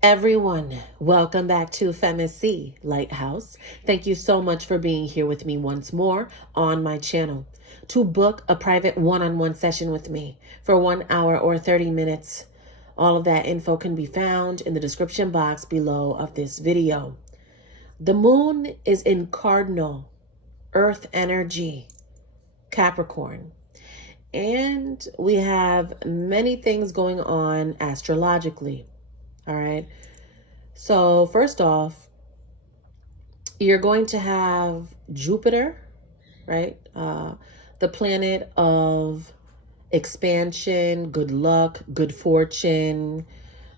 Everyone, welcome back to FEMACY'S LightHouse. Thank you so much for being here with me once more on my channel. To book a private one-on-one session with me for 1 hour or 30 minutes, all of that info can be found in the description box below of this video. The moon is in Cardinal, Earth energy, Capricorn. And we have many things going on astrologically. All right. So first off, you're going to have Jupiter, right? The planet of expansion, good luck, good fortune,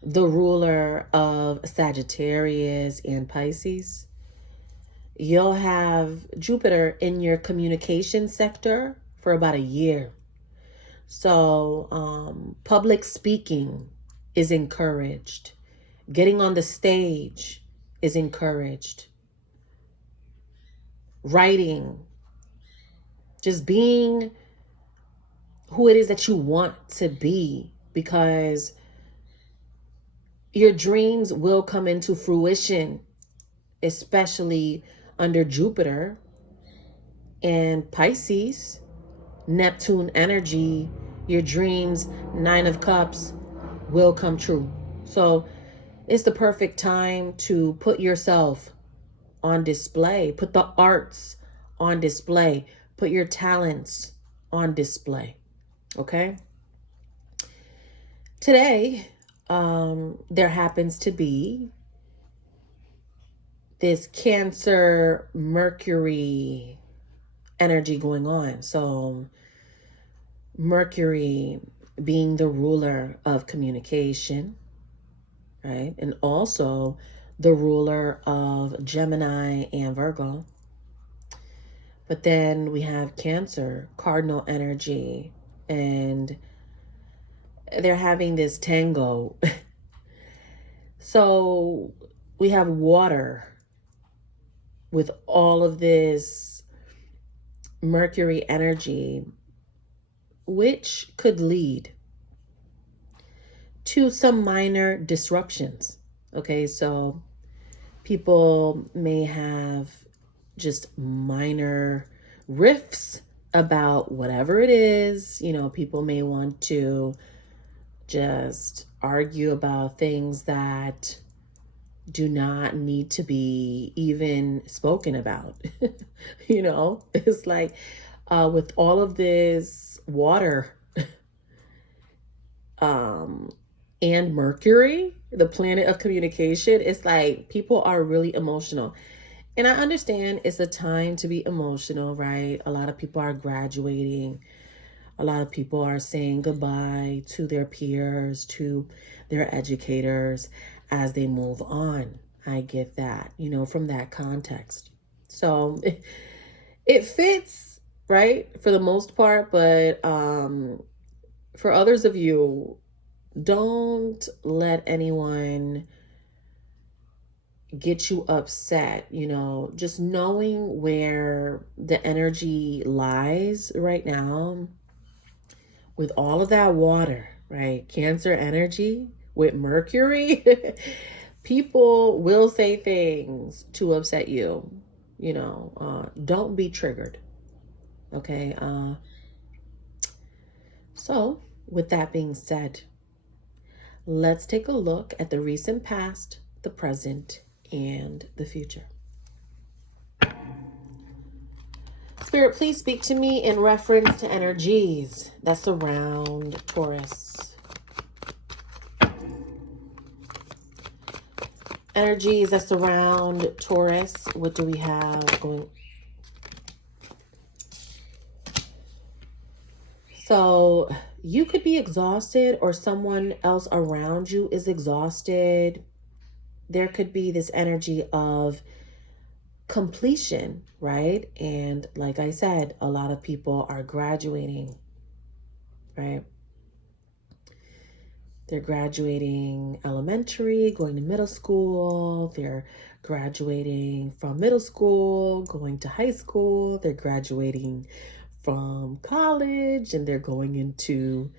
the ruler of Sagittarius and Pisces. You'll have Jupiter in your communication sector for about a year. So public speaking is encouraged. Getting on the stage is encouraged. Writing, just being who it is that you want to be, because your dreams will come into fruition, especially under Jupiter and Pisces, Neptune energy. Your dreams, 9 of Cups, will come true. So it's the perfect time to put yourself on display, put the arts on display, put your talents on display. Okay. Today, there happens to be this Cancer Mercury energy going on. So Mercury being the ruler of communication, right? And also the ruler of Gemini and Virgo. But then we have Cancer, cardinal energy, and they're having this tango. So we have water with all of this Mercury energy, which could lead to some minor disruptions. Okay, so people may have just minor riffs about whatever it is. You know, people may want to just argue about things that do not need to be even spoken about. You know, it's like with all of this water and Mercury, the planet of communication, it's like people are really emotional. And I understand it's a time to be emotional, right? A lot of people are graduating. A lot of people are saying goodbye to their peers, to their educators as they move on. I get that, you know, from that context. So it fits, right, for the most part. But for others of you, don't let anyone get you upset. You know, just knowing where the energy lies right now with all of that water, right? Cancer energy with Mercury, people will say things to upset you. You know, don't be triggered. Okay. So with that being said, let's take a look at the recent past, the present, and the future. Spirit, please speak to me in reference to energies that surround Taurus. Energies that surround Taurus. What do we have going? So you could be exhausted, or someone else around you is exhausted. There could be this energy of completion, right? And like I said, a lot of people are graduating, right? They're graduating elementary, going to middle school. They're graduating from middle school, going to high school. They're graduating from college, and they're going into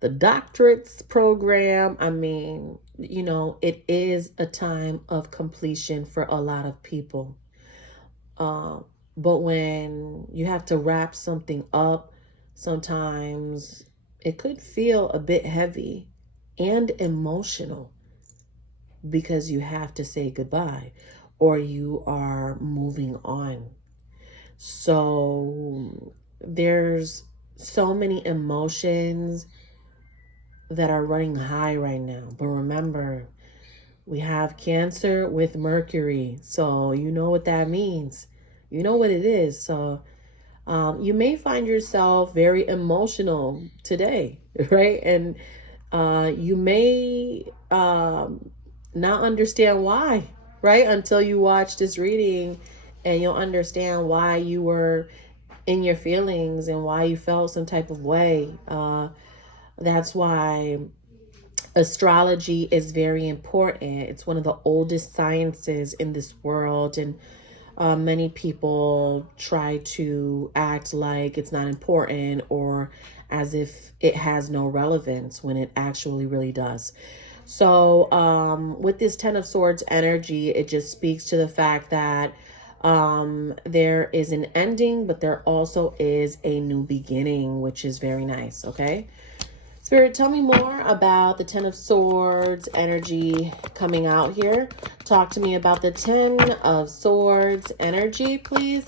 the doctorates program. I mean, you know, it is a time of completion for a lot of people. Uh, but when you have to wrap something up, sometimes it could feel a bit heavy and emotional because you have to say goodbye or you are moving on. So there's so many emotions that are running high right now. But remember, we have Cancer with Mercury. So you know what that means. You know what it is. So you may find yourself very emotional today, right? And you may not understand why, right? Until you watch this reading and you'll understand why you were in your feelings and why you felt some type of way. That's why astrology is very important. It's one of the oldest sciences in this world, and many people try to act like it's not important or as if it has no relevance when it actually really does. So with this Ten of Swords energy, it just speaks to the fact that there is an ending, but there also is a new beginning, which is very nice. Okay. Spirit, tell me more about the Ten of Swords energy coming out here. Talk to me about the Ten of Swords energy, please.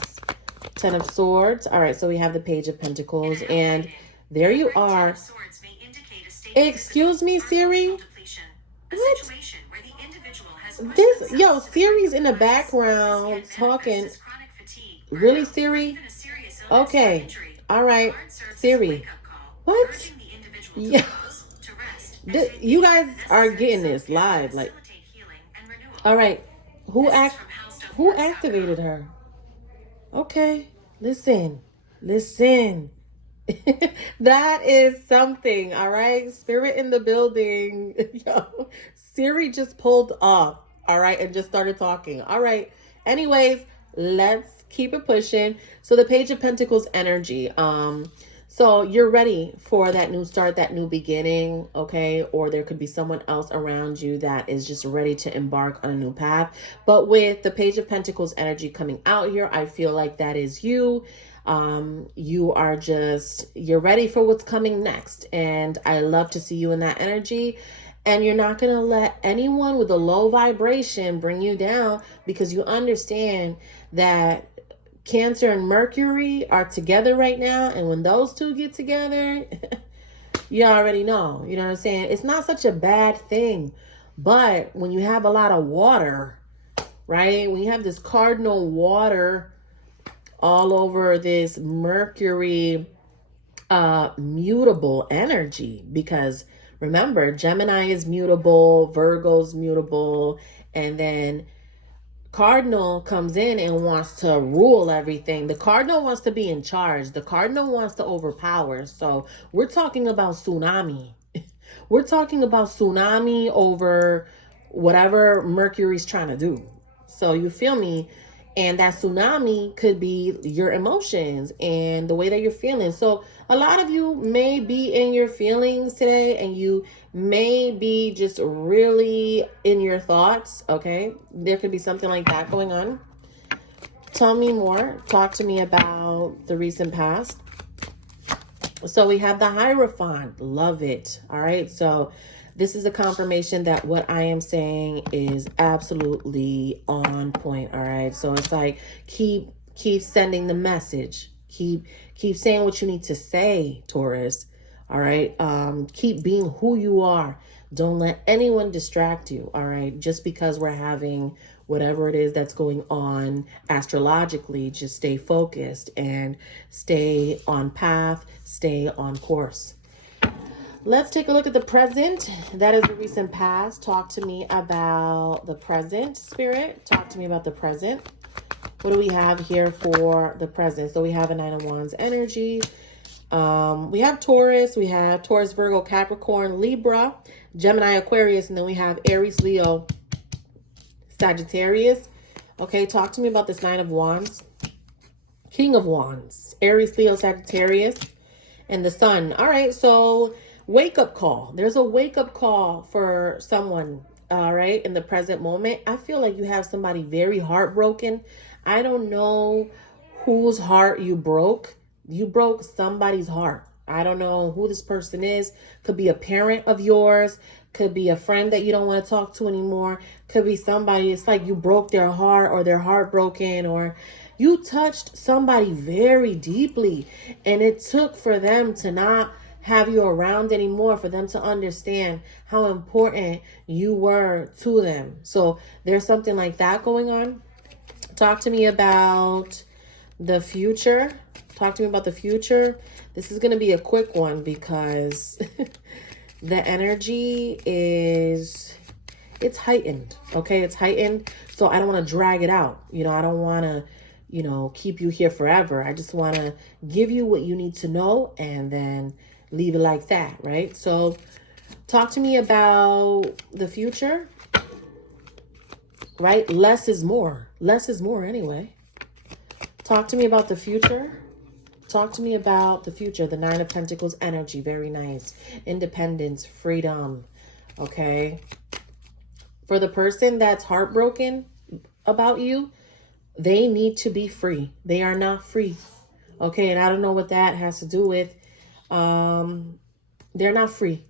Ten of Swords. All right, so we have the Page of Pentacles, and there you are. Excuse me, Siri? What? This, yo, Siri's in the background talking. Really, Siri? Okay. All right, Siri. What? Yeah. You guys are getting this live, like. All right, who activated her? Okay, listen. That is something. All right, spirit in the building. Yo, Siri just pulled up. All right, and just started talking. All right. Anyways, let's keep it pushing. So the Page of Pentacles energy. So you're ready for that new start, that new beginning, okay? Or there could be someone else around you that is just ready to embark on a new path. But with the Page of Pentacles energy coming out here, I feel like that is you. You are you're ready for what's coming next. And I love to see you in that energy. And you're not going to let anyone with a low vibration bring you down, because you understand that Cancer and Mercury are together right now. And when those two get together, you already know. You know what I'm saying? It's not such a bad thing. But when you have a lot of water, right? When you have this cardinal water all over this Mercury mutable energy, because remember, Gemini is mutable, Virgo's mutable, and then Cardinal comes in and wants to rule everything. The Cardinal wants to be in charge. The Cardinal wants to overpower. So we're talking about tsunami. We're talking about tsunami over whatever Mercury's trying to do. So you feel me? And that tsunami could be your emotions and the way that you're feeling. So a lot of you may be in your feelings today, and you may be just really in your thoughts, okay? There could be something like that going on. Tell me more. Talk to me about the recent past. So we have the Hierophant. Love it. All right. So this is a confirmation that what I am saying is absolutely on point. All right. So it's like, keep sending the message. Keep saying what you need to say, Taurus. All right. Keep being who you are. Don't let anyone distract you. All right. Just because we're having whatever it is that's going on astrologically, just stay focused and stay on path, stay on course. Let's take a look at the present. That is the recent past. Talk to me about the present, Spirit. Talk to me about the present. What do we have here for the present? So we have a Nine of Wands energy. We have Taurus. We have Taurus, Virgo, Capricorn, Libra, Gemini, Aquarius, and then we have Aries, Leo, Sagittarius. Okay, talk to me about this Nine of Wands. King of Wands, Aries, Leo, Sagittarius, and the Sun. All right, so wake-up call. There's a wake-up call for someone, all right, in the present moment. I feel like you have somebody very heartbroken. I don't know whose heart you broke. You broke somebody's heart. I don't know who this person is. Could be a parent of yours. Could be a friend that you don't want to talk to anymore. Could be somebody. It's like you broke their heart, or they're heartbroken, or you touched somebody very deeply, and it took for them to not have you around anymore, for them to understand how important you were to them. So there's something like that going on. Talk to me about the future. Talk to me about the future. This is going to be a quick one because the energy is, it's heightened. Okay, it's heightened. So I don't want to drag it out. You know, I don't want to, you know, keep you here forever. I just want to give you what you need to know and then leave it like that, right? So talk to me about the future, right? Less is more. Less is more anyway. Talk to me about the future. Talk to me about the future. The Nine of Pentacles energy. Very nice. Independence, freedom. Okay. For the person that's heartbroken about you, they need to be free. They are not free. Okay. And I don't know what that has to do with. They're not free.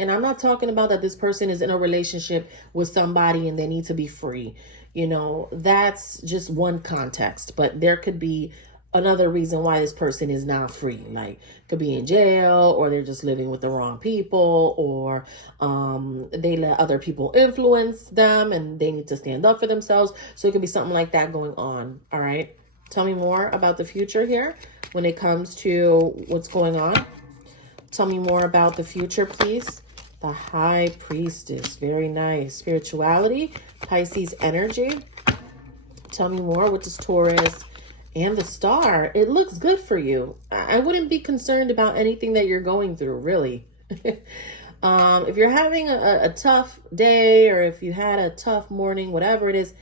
And I'm not talking about that this person is in a relationship with somebody and they need to be free. You know, that's just one context. But there could be another reason why this person is not free. Like, could be in jail, or they're just living with the wrong people, or they let other people influence them and they need to stand up for themselves. So it could be something like that going on. All right. Tell me more about the future here when it comes to what's going on. Tell me more about the future, please. The High Priestess. Very nice. Spirituality. Pisces energy. Tell me more with this Taurus and the Star. It looks good for you. I wouldn't be concerned about anything that you're going through, really. If you're having a tough day, or if you had a tough morning, whatever it is,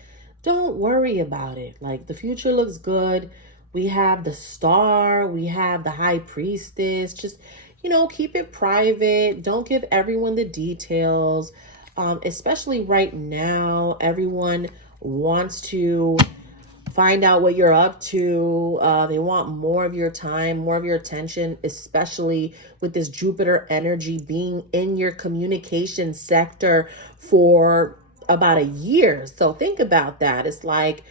don't worry about it. Like, the future looks good. We have the Star. We have the High Priestess. Just, you know, keep it private. Don't give everyone the details. Especially right now, everyone wants to find out what you're up to. They want more of your time, more of your attention, especially with this Jupiter energy being in your communication sector for about a year. So think about that. It's like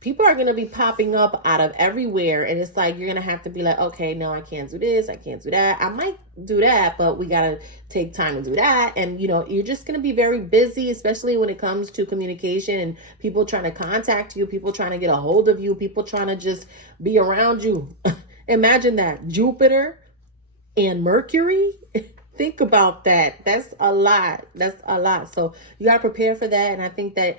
people are going to be popping up out of everywhere. And it's like, you're going to have to be like, okay, no, I can't do this. I can't do that. I might do that, but we got to take time to do that. And, you know, you're just going to be very busy, especially when it comes to communication and people trying to contact you, people trying to get a hold of you, people trying to just be around you. Imagine that. Jupiter and Mercury. Think about that. That's a lot. That's a lot. So you got to prepare for that. And I think that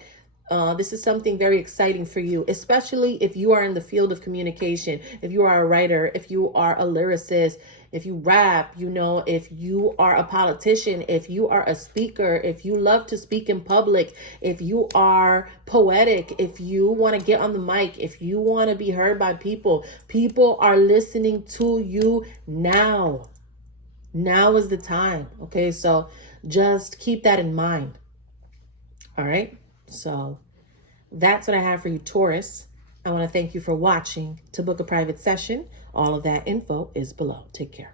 this is something very exciting for you, especially if you are in the field of communication, if you are a writer, if you are a lyricist, if you rap, you know, if you are a politician, if you are a speaker, if you love to speak in public, if you are poetic, if you want to get on the mic, if you want to be heard by people, people are listening to you now. Now is the time. Okay, so just keep that in mind. All right. So that's what I have for you, Taurus. I want to thank you for watching. To book a private session, all of that info is below. Take care.